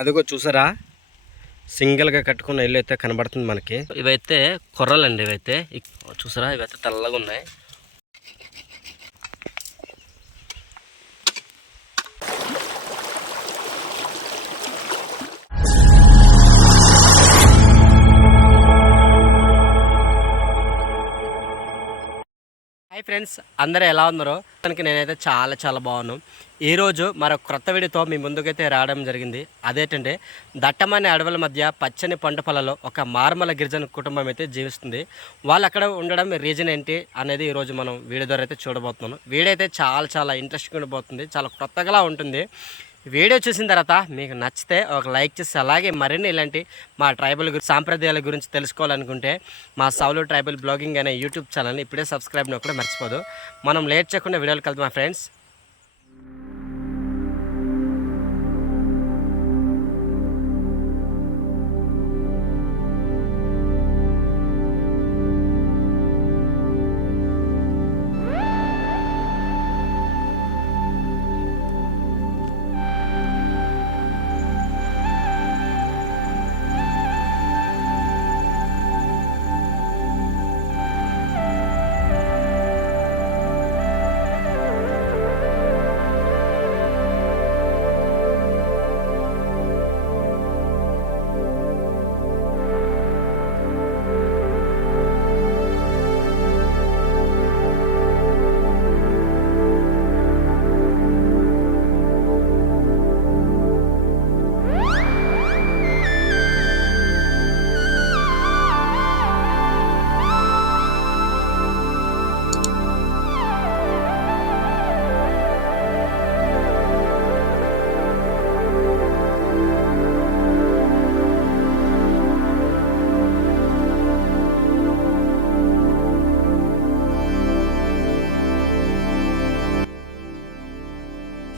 అదిగో చూసారా, సింగిల్గా కట్టుకున్న ఇల్లు అయితే కనబడుతుంది మనకి. ఇవైతే కొర్రలండి. ఇవైతే చూసారా, ఇవైతే తెల్లగా ఉన్నాయి. హాయ్ ఫ్రెండ్స్, అందరూ ఎలా ఉన్నారో? దానికి నేనైతే చాలా బాగున్నాను. ఈరోజు మరొక క్రొత్త వీడియోతో మీ ముందుకైతే రావడం జరిగింది. అదేంటంటే దట్టమైన అడవుల మధ్య పచ్చని పంట పొలాల్లో ఒక మార్మల గిరిజన కుటుంబం అయితే జీవిస్తుంది. వాళ్ళు అక్కడ ఉండడం రీజన్ ఏంటి అనేది ఈరోజు మనం వీడియో ద్వారా అయితే చూడబోతున్నాను. వీడియో అయితే చాలా ఇంట్రెస్టింగ్ ఉండబోతుంది, చాలా కొత్తగా ఉంటుంది. వీడియో చూసిన తర్వాత మీకు నచ్చితే ఒక లైక్ చేసి, అలాగే మరిన్ని ఇలాంటి మా ట్రైబల్ సాంప్రదాయాల గురించి తెలుసుకోవాలనుకుంటే మా సౌలు ట్రైబల్ బ్లాగింగ్ అనే యూట్యూబ్ ఛానల్ని ఇప్పుడే సబ్స్క్రైబ్ కూడా మర్చిపోదు. మనం లేట్ చేయకుండా వీడియోలు కలుద్దాం ఫ్రెండ్స్.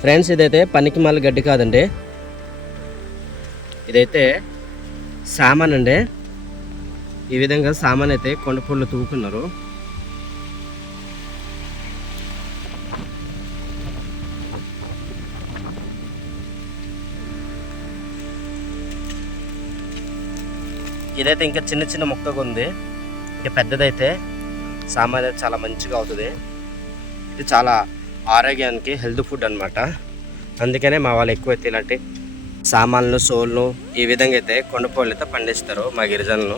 ఫ్రెండ్స్, ఇదైతే పనికి మాల గడ్డి కాదండి, ఇదైతే సామాన్ అండి. ఈ విధంగా సామాన్ అయితే కొండపూళ్ళు తూకున్నారు. ఇదైతే ఇంకా చిన్న మొక్కగా ఉంది. ఇంకా పెద్దదైతే సామాన్ అయితే చాలా మంచిగా అవుతుంది. ఇది చాలా ఆరోగ్యానికి హెల్త్ ఫుడ్ అనమాట. అందుకనే మా వాళ్ళు ఎక్కువైతే ఇలాంటి సామాన్లు, సోళ్ళు ఈ విధంగా అయితే కొండపూలు అయితే పండిస్తారు మా గిరిజనులు.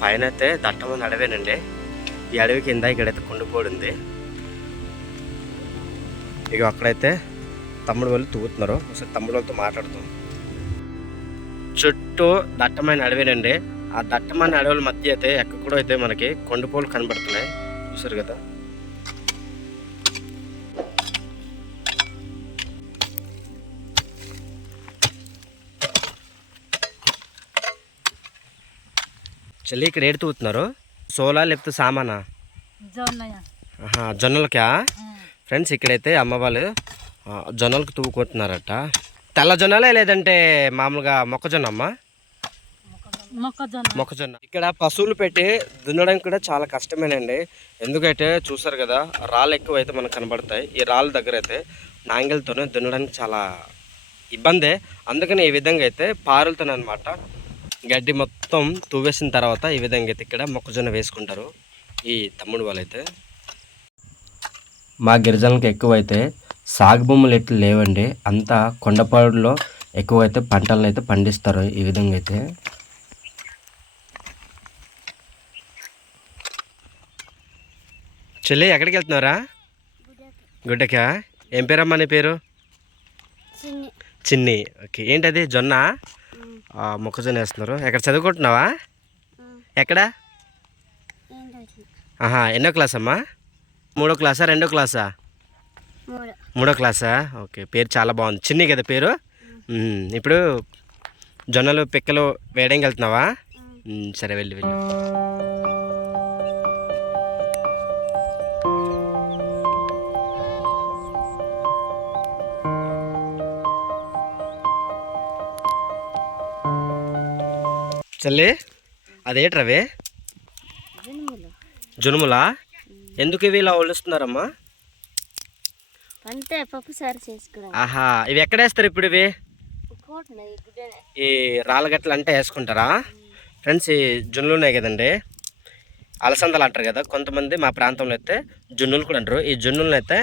పైన అయితే దట్టమైన అడవేనండి. ఈ అడవి కింద ఇక్కడైతే కొండపూడి ఉంది. ఇక అక్కడైతే తమ్ముడు వాళ్ళు తూగుతున్నారు. ఒకసారి తమ్ముడు వాళ్ళతో మాట్లాడుతాం. చుట్టూ దట్టమైన అడవేనండి. ఆ దట్టమైన అడవుల మధ్య అయితే ఎక్కడ అయితే మనకి కొండపూలు కనబడుతున్నాయి. చూసారు కదా. చెల్లి, ఇక్కడ ఏడు తూగుతున్నారు? సోలా లేకపోతే సామానా? జొన్నలకా? ఫ్రెండ్స్, ఇక్కడైతే అమ్మ వాళ్ళు జొన్నలకు తూగుకుంటున్నారట. తెల్ల జొన్నలే లేదంటే మామూలుగా మొక్కజొన్న అమ్మ? మొక్కజొన్న. ఇక్కడ పశువులు పెట్టి దున్నడం కూడా చాలా కష్టమేనండి. ఎందుకంటే చూసారు కదా, రాళ్ళు ఎక్కువ అయితే మనకు కనబడతాయి. ఈ రాళ్ళ దగ్గర అయితే నాంగెలతోనే దున్నడానికి చాలా ఇబ్బందే. అందుకని ఈ విధంగా అయితే పారులతోనే అనమాట గడ్డి మొత్తం తూవేసిన తర్వాత ఈ విధంగా అయితే ఇక్కడ మొక్కజొన్న వేసుకుంటారు ఈ తమ్ముడు వాళ్ళైతే. మా గిరిజనులకు ఎక్కువైతే సాగు భూములు ఎట్లు లేవండి. అంతా కొండపాడులో ఎక్కువైతే పంటలను అయితే పండిస్తారు ఈ విధంగా అయితే. చెల్లి, ఎక్కడికి వెళ్తున్నారా? గుడ్డకా? ఏం పేరమ్మా నీ పేరు? చిన్ని. ఓకే. ఏంటది? జొన్న? మొక్కజొన్న వేస్తున్నారు. ఎక్కడ చదువుకుంటున్నావా? ఎక్కడ? ఎన్నో క్లాస్ అమ్మా? 3వ క్లాసా 2వ క్లాసా? 3వ క్లాసా? ఓకే. పేరు చాలా బాగుంది, చిన్ని కదా పేరు. ఇప్పుడు జొన్నలు పిక్కలు వేయడానికి వెళ్తున్నావా? సరే, వెళ్ళి. చెల్లి, అదేట్రవే? జునుములా? ఎందుకు ఇవి ఇలా ఒలుస్తున్నారమ్మా? అంతే పప్పు సారు చేసుకోవడం. ఆహా, ఇవి ఎక్కడ వేస్తారు ఇప్పుడు? ఇవి ఈ రాళ్ళగట్లు అంటే వేసుకుంటారా ఫ్రెండ్స్? ఈ జున్నులు ఉన్నాయి కదండి, అలసందలు అంటారు కదా కొంతమంది, మా ప్రాంతంలో అయితే జున్నులు కూడా అంటారు. ఈ జున్నులను అయితే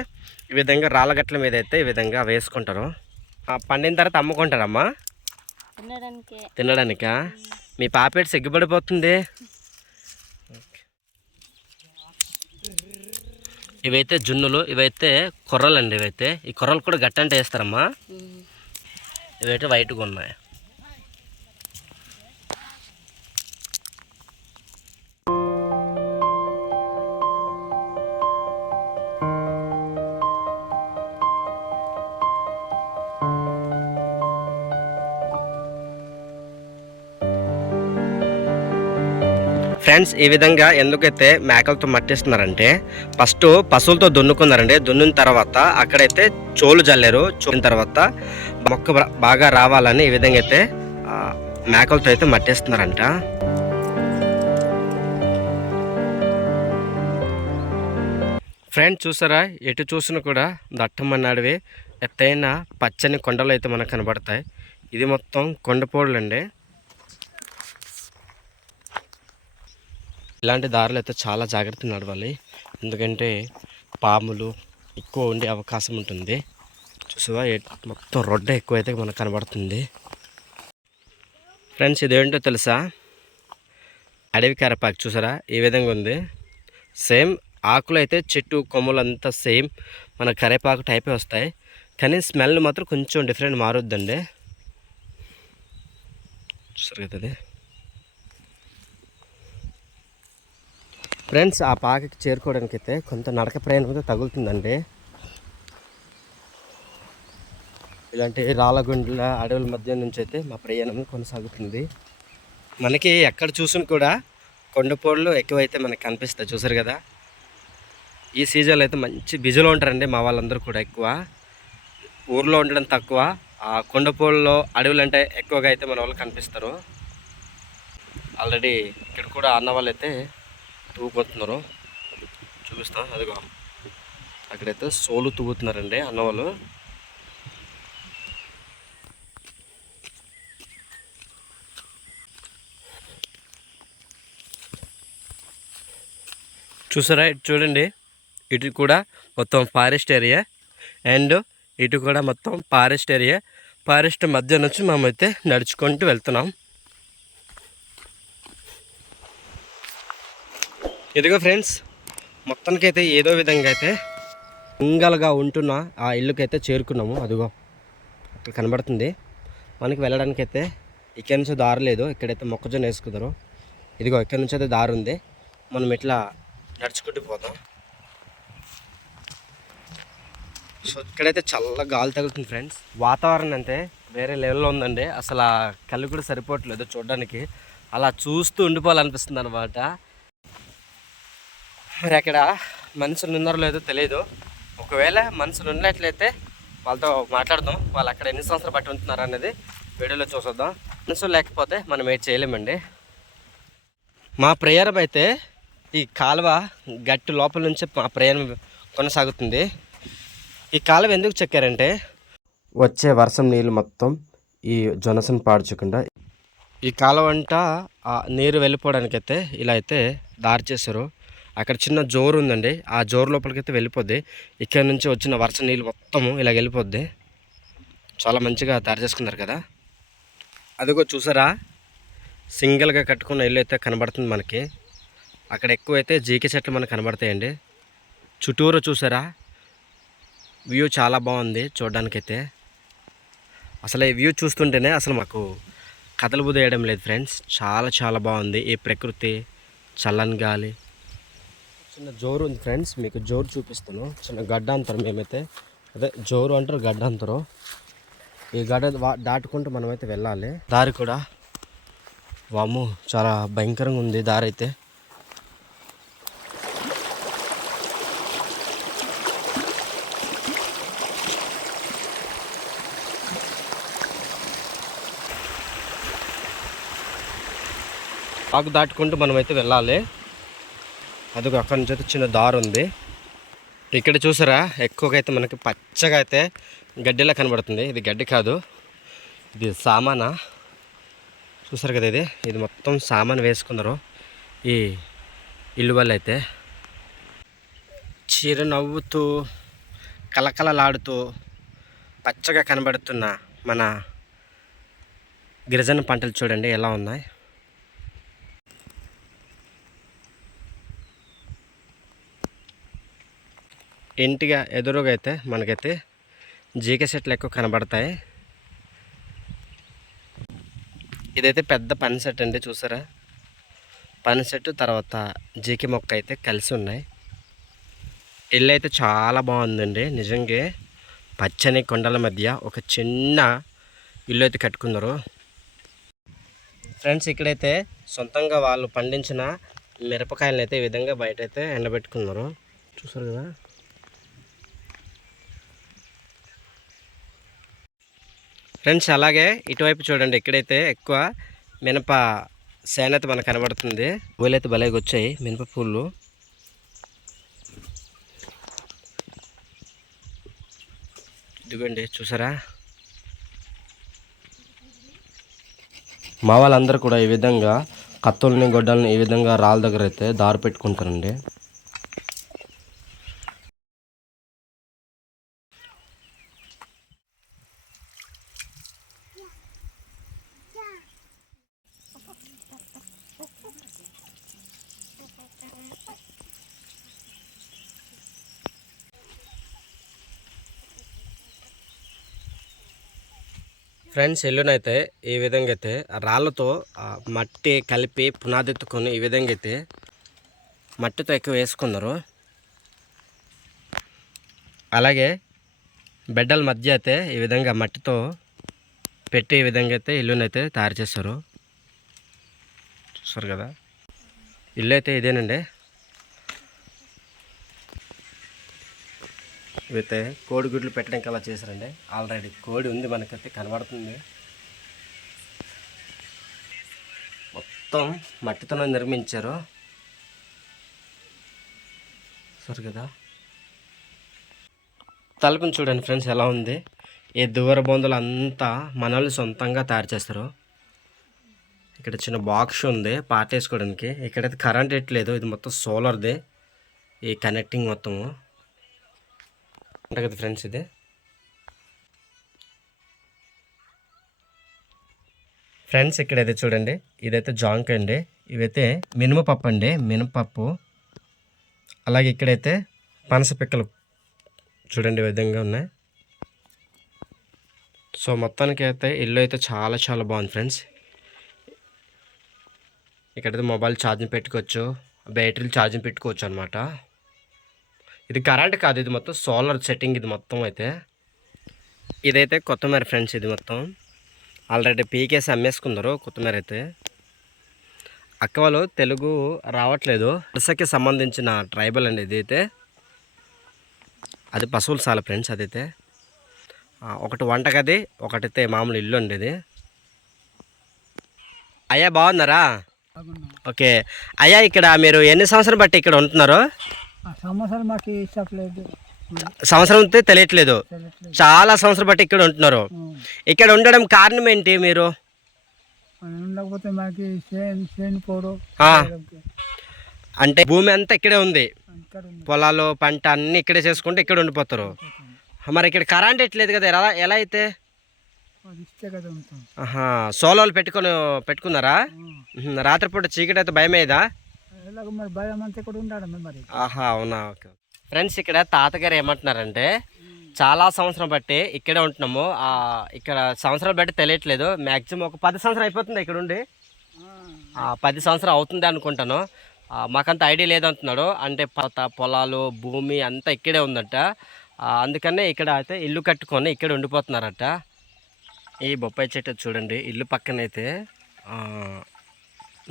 ఈ విధంగా రాళ్ళగట్ల మీద అయితే ఈ విధంగా వేసుకుంటారు. పండిన తర్వాత అమ్ముకుంటారమ్మా? తినడానికా? మీ పాపేట సిగ్గుపడిపోతుంది. ఇవైతే జున్నులు, ఇవైతే కొర్రలు అండి. ఇవైతే ఈ కొర్రలు కూడా గట్టంటే వేస్తారమ్మా. ఇవైతే వైట్గా ఉన్నాయి. ఫ్రెండ్స్, ఈ విధంగా ఎందుకైతే మేకలతో మట్టిస్తున్నారంటే, ఫస్ట్ పశువులతో దున్నుకున్నారండి. దున్నిన తర్వాత అక్కడైతే చోలు జల్లారు. చోలిన తర్వాత మొక్క బాగా రావాలని ఈ విధంగా అయితే మేకలతో అయితే మట్టిస్తున్నారంట. ఫ్రెండ్స్ చూసారా, ఎటు చూసినా కూడా దట్టమన్న అడవి, ఎత్తైన పచ్చని కొండలు అయితే మనకు కనబడతాయి. ఇది మొత్తం కొండపోడులు అండి. ఇలాంటి దారులు అయితే చాలా జాగ్రత్తగా నడవాలి, ఎందుకంటే పాములు ఎక్కువ ఉండే అవకాశం ఉంటుంది. చూసావా, మొత్తం రొడ్డ ఎక్కువ అయితే మనకు కనబడుతుంది. ఫ్రెండ్స్, ఇదేంటో తెలుసా? అడవి కరేపాకు. చూసారా ఈ విధంగా ఉంది. సేమ్ ఆకులు అయితే చెట్టు కొమ్మలు అంతా సేమ్ మన కరేపాకు టైపే వస్తాయి, కానీ స్మెల్ మాత్రం కొంచెం డిఫరెంట్ మారుద్దండి. చూసారు కదా ఫ్రెండ్స్, ఆ పాకకి చేరుకోవడానికి అయితే కొంత నడక ప్రయాణం అయితే తగులుతుందండి. ఇలాంటి రాళ్ళగుండ్ల అడవుల మధ్య నుంచి అయితే మా ప్రయాణం కొనసాగుతుంది. మనకి ఎక్కడ చూసుని కూడా కొండపోళ్ళు ఎక్కువైతే మనకి కనిపిస్తాయి. చూసారు కదా, ఈ సీజన్లో అయితే మంచి బిజీలో ఉంటారండి మా వాళ్ళందరూ కూడా. ఎక్కువ ఊర్లో ఉండడం తక్కువ, ఆ కొండపోళ్ళలో అడవులు అంటే ఎక్కువగా అయితే మన వాళ్ళు కనిపిస్తారు. ఆల్రెడీ ఇక్కడ కూడా అన్న వాళ్ళు అయితే తూగుతున్నారు. చూపిస్తా, అదిగో అక్కడైతే సోలు తూగుతున్నారండి అన్నవాళ్ళు. చూసారా, ఇటు చూడండి, ఇటు కూడా మొత్తం ఫారెస్ట్ ఏరియా, అండ్ ఇటు కూడా మొత్తం ఫారెస్ట్ ఏరియా. ఫారెస్ట్ మధ్య నుంచి మేమైతే నడుచుకుంటూ వెళ్తున్నాం. ఇదిగో ఫ్రెండ్స్, మొత్తానికైతే ఏదో విధంగా అయితే సింగల్గా ఉంటున్న ఆ ఇల్లుకైతే చేరుకున్నాము. అదిగో ఇక్కడ కనబడుతుంది. మనకి వెళ్ళడానికైతే ఇక్కడ నుంచి దారి లేదు. ఇక్కడైతే మొక్కజొన్న వేసుకున్నారు. ఇదిగో ఇక్కడ నుంచి అయితే దారి ఉంది. మనం ఇట్లా నడుచుకుంటూ పోతాం. సో ఇక్కడైతే చల్ల గాలి తగులుతుంది ఫ్రెండ్స్. వాతావరణం అంటే వేరే లెవెల్లో ఉందండి. అసలు ఆ కళ్ళు కూడా సరిపోవట్లేదు చూడడానికి. అలా చూస్తూ ఉండిపోవాలనిపిస్తుంది అనమాట. మరి అక్కడ మనుషులు ఉన్నారో లేదో తెలియదు. ఒకవేళ మనుషులు ఉన్నట్లయితే వాళ్ళతో మాట్లాడదాం. వాళ్ళు అక్కడ ఎన్ని సంవత్సరాలు బట్టి ఉంటున్నారు అనేది వీడియోలో చూసొద్దాం. మనుషులు లేకపోతే మనం ఏం చేయలేమండి. మా ప్రయాణం అయితే ఈ కాలువ గట్టు లోపల నుంచి మా ప్రయాణం కొనసాగుతుంది. ఈ కాలువ ఎందుకు చెక్కారంటే, వచ్చే వర్షం నీళ్ళు మొత్తం ఈ జొనసను పాడుచకుండా ఈ కాలువ అంట నీరు వెళ్ళిపోవడానికైతే ఇలా అయితే దారి చేశారు. అక్కడ చిన్న జోరు ఉందండి, ఆ జోరు లోపలికైతే వెళ్ళిపోద్ది. ఇక్కడ నుంచి వచ్చిన వర్ష నీళ్ళు మొత్తము ఇలా వెళ్ళిపోద్ది. చాలా మంచిగా తయారు చేసుకున్నారు కదా. అదిగో చూసారా, సింగిల్గా కట్టుకున్న ఇల్లు అయితే కనబడుతుంది మనకి. అక్కడ ఎక్కువైతే జీకే చెట్లు మనకు కనబడతాయండి. చుట్టూరు చూసారా, వ్యూ చాలా బాగుంది చూడడానికైతే. అసలు ఈ వ్యూ చూస్తుంటేనే అసలు మాకు కథలు బుదేయడం లేదు ఫ్రెండ్స్. చాలా చాలా బాగుంది ఈ ప్రకృతి, చల్లని గాలి. చిన్న జోరు ఉంది ఫ్రెండ్స్, మీకు జోరు చూపిస్తాను. చిన్న గడ్డ అంటారు మేమైతే, అదే జోరు అంటారు, గడ్డ అంటారు. ఈ గడ్డ దాటుకుంటూ మనమైతే వెళ్ళాలి. దారి కూడా వాము చాలా భయంకరంగా ఉంది దారి అయితే. ఆకు దాటుకుంటూ మనమైతే వెళ్ళాలి. అదిగో అక్కడి నుంచి అయితే చిన్న దారి ఉంది. ఇక్కడ చూసారా ఎక్కువగా అయితే మనకి పచ్చగా అయితే గడ్డిలా కనబడుతుంది. ఇది గడ్డి కాదు, ఇది సామానా. చూసారు కదా, ఇది మొత్తం సామాన్ వేసుకున్నారు ఈ ఇల్లు వల్ల. అయితే చిరునవ్వుతూ కలకలలాడుతూ పచ్చగా కనబడుతున్న మన గిరిజన పంటలు చూడండి ఎలా ఉన్నాయి. ఇంటిగా ఎదురుగా అయితే మనకైతే జీకే చెట్లు ఎక్కువ కనబడతాయి. ఇదైతే పెద్ద పని సెట్ అండి, చూసారా. పని సెట్ తర్వాత జీకే మొక్క అయితే కలిసి ఉన్నాయి. ఇల్లు అయితే చాలా బాగుందండి నిజంగా. పచ్చని కొండల మధ్య ఒక చిన్న ఇల్లు అయితే కట్టుకున్నారు ఫ్రెండ్స్. ఇక్కడైతే సొంతంగా వాళ్ళు పండించిన మిరపకాయలను అయితే ఈ విధంగా బయట అయితే ఎండబెట్టుకున్నారు, చూసారు కదా. ఫ్రెండ్స్ అలాగే ఇటువైపు చూడండి, ఇక్కడైతే ఎక్కువ మినప సేన అయితే మనకు కనబడుతుంది. పూలు అయితే భలేగా వచ్చాయి, మినప పూలు. ఇదిగోండి చూసారా. మా వాళ్ళందరూ కూడా ఈ విధంగా కత్తుల్ని గొడ్డల్ని ఈ విధంగా రాళ్ళ దగ్గర అయితే దారి పెట్టుకుంటారండి. ఫ్రెండ్స్ ఇల్లునైతే ఈ విధంగా అయితే రాళ్ళతో మట్టి కలిపి పునాదెత్తుకొని ఈ విధంగా అయితే మట్టితో ఎక్కువ వేసుకున్నారు. అలాగే బెడ్డల మధ్య అయితే ఈ విధంగా మట్టితో పెట్టి ఈ విధంగా అయితే ఇల్లునైతే తయారు చేస్తారు, చూస్తారు కదా. ఇల్లు అయితే ఇదేనండి. ఇవైతే కోడి గుడ్లు పెట్టడానికి అలా చేశారండి. ఆల్రెడీ కోడి ఉంది మనకైతే కనబడుతుంది. మొత్తం మట్టితోనే నిర్మించారు, సరే కదా. తలుపుని చూడండి ఫ్రెండ్స్ ఎలా ఉంది. ఈ దూర బొందులు అంతా మనల్ని సొంతంగా తయారు చేస్తారు. ఇక్కడ చిన్న బాక్స్ ఉంది పాటేసుకోవడానికి. ఇక్కడైతే కరెంట్ ఎట్లేదు, ఇది మొత్తం సోలార్దే ఈ కనెక్టింగ్ మొత్తము కదా ఫ్రెండ్స్. ఇది ఫ్రెండ్స్ ఇక్కడైతే చూడండి, ఇదైతే జాంకాయ అండి. ఇవైతే మినపప్పు అండి, మినపప్పు. అలాగే ఇక్కడైతే పనస పిక్కలు చూడండి ఈ విధంగా ఉన్నాయి. సో మొత్తానికి అయితే ఇల్లు అయితే చాలా చాలా బాగుంది ఫ్రెండ్స్. ఇక్కడైతే మొబైల్ ఛార్జింగ్ పెట్టుకోవచ్చు, బ్యాటరీలు ఛార్జింగ్ పెట్టుకోవచ్చు అనమాట. ఇది కరెంట్ కాదు, ఇది మొత్తం సోలార్ సెట్టింగ్. ఇది మొత్తం అయితే ఇదైతే కొత్తిమీర ఫ్రెండ్స్. ఇది మొత్తం ఆల్రెడీ పీకేసి అమ్మేసుకున్నారు కొత్తిమీర అయితే. అక్క వాళ్ళు తెలుగు రావట్లేదు, వరుసకి సంబంధించిన ట్రైబల్ అండి ఇది అయితే. అది పశువుల సాల ఫ్రెండ్స్. అదైతే ఒకటి వంటగది, ఒకటైతే మామూలు ఇల్లు అండి ఇది. అయ్యా బాగున్నారా? ఓకే అయ్యా, ఇక్కడ మీరు ఎన్ని సంవత్సరం బట్టి ఇక్కడ ఉంటున్నారు? సంవత్సరం అయితే తెలియట్లేదు, చాలా సంవత్సరం బట్టి ఇక్కడ ఉంటున్నారు. ఇక్కడ ఉండడం కారణం ఏంటి? మీరు అంటే భూమి అంతా ఇక్కడే ఉంది, పొలాలు పంట అన్ని ఇక్కడే చేసుకుంటే ఇక్కడ ఉండిపోతారు. మరి ఇక్కడ కరెంట్ ఎట్లేదు కదా, ఎలా అయితే? సోలార్లు పెట్టుకున్నారా? రాత్రిపూట చీకటి అయితే భయం అయ్యేదా? ఆహా అవునా, ఓకే. ఫ్రెండ్స్ ఇక్కడ తాతగారు ఏమంటున్నారంటే, చాలా సంవత్సరం బట్టి ఇక్కడే ఉంటున్నాము, ఇక్కడ సంవత్సరాలు బట్టి తెలియట్లేదు, మ్యాక్సిమం ఒక 10 సంవత్సరం అయిపోతుంది ఇక్కడ ఉండి. 10 సంవత్సరం అవుతుంది అనుకుంటాను, మాకంత ఐడియా లేదంటున్నాడు. అంటే పొలాలు భూమి అంతా ఇక్కడే ఉందట, అందుకనే ఇక్కడ అయితే ఇల్లు కట్టుకొని ఇక్కడ ఉండిపోతున్నారట. ఈ బొప్పాయి చెట్టు చూడండి, ఇల్లు పక్కనైతే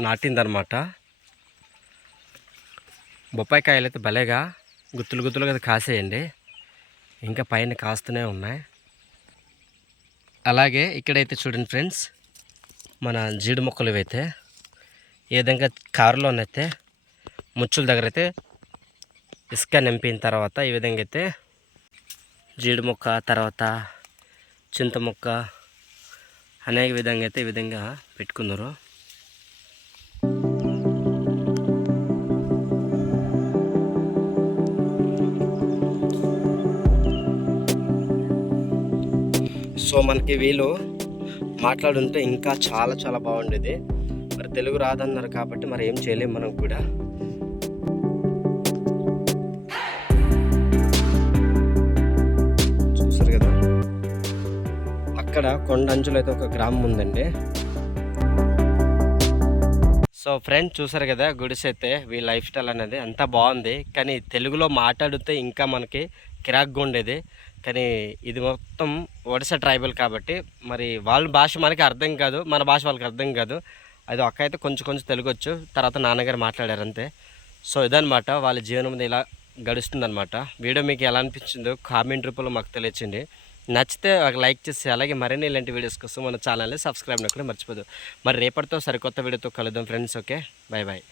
నాటిందనమాట. బొప్పాయి కాయలు అయితే భలేగా గుత్తులు గుత్తులుగా కాసేయండి, ఇంకా పైన కాస్తూనే ఉన్నాయి. అలాగే ఇక్కడైతే చూడండి ఫ్రెండ్స్, మన జీడి మొక్కలు ఇవైతే. ఈ విధంగా కారులోనైతే ముచ్చుల దగ్గర అయితే ఇసుక నింపిన తర్వాత ఈ విధంగా అయితే జీడి మొక్క, తర్వాత చింత మొక్క అనేక విధంగా అయితే ఈ విధంగా పెట్టుకున్నారు. సో మనకి వీళ్ళు మాట్లాడుంటే ఇంకా చాలా చాలా బాగుండేది. మరి తెలుగు రాదన్నారు కాబట్టి మరి ఏం చేయలేము మనం కూడా. చూసారు కదా, అక్కడ కొండ అంచులో అయితే ఒక గ్రామం ఉందండి. సో ఫ్రెండ్స్ చూసారు కదా, గుడిసె అయితే వీళ్ళ లైఫ్ స్టైల్ అనేది అంతా బాగుంది. కానీ తెలుగులో మాట్లాడితే ఇంకా మనకి కిరాక్గా ఉండేది. కానీ ఇది మొత్తం ఒడిశా ట్రైబల్ కాబట్టి మరి వాళ్ళ భాష మనకి అర్థం కాదు, మన భాష వాళ్ళకి అర్థం కాదు. అది అక్క అయితే కొంచెం కొంచెం తెలుగు వచ్చు, తర్వాత నాన్నగారు మాట్లాడారు అంతే. సో ఇదనమాట వాళ్ళ జీవనం ఇలా గడుస్తుందనమాట. వీడియో మీకు ఎలా అనిపించిందో కామెంట్ రూపంలో మాకు తెలియచేయండి. నచ్చితే ఒక లైక్ చేసి అలాగే మరిన్ని ఇలాంటి వీడియోస్ కోసం మన ఛానల్ని సబ్స్క్రైబ్ కూడా మర్చిపోదు. మరి రేపటితో సరికొత్త వీడియోతో కలుద్దాం ఫ్రెండ్స్. Okay, bye bye.